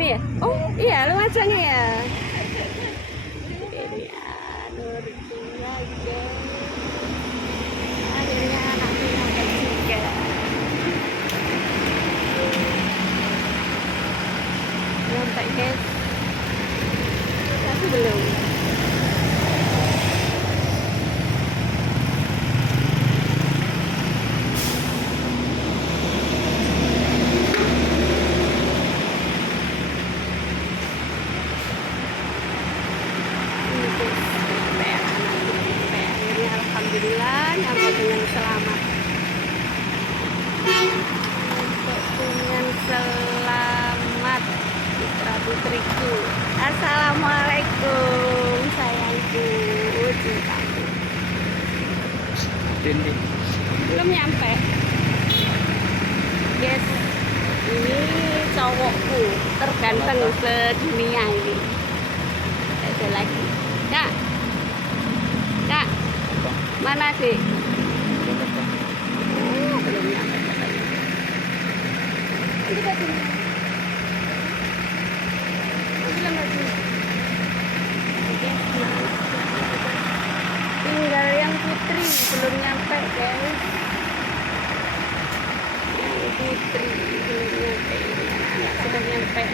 Ini ya? Oh iya, Lumajang ya. Ini aduh, ya guys. Akhirnya anakku nyampe juga. Nyampe guys. Tapi belum. Alhamdulillah nyampe dengan selamat. Nyampe dengan selamat putra putriku. Assalamualaikum sayangku, cintaku. Dinding. Belum nyampe. Yes, ini cowokku terganteng sedunia ini. Ada lagi. Kak, Kak. Mana sih? Oh, belum nyampe katanya. Kita tunggu. Bilang lagi. Tinggal yang putri belum nyampe guys. Yang putri belum nyampe. Anak-anak sudah nyampe.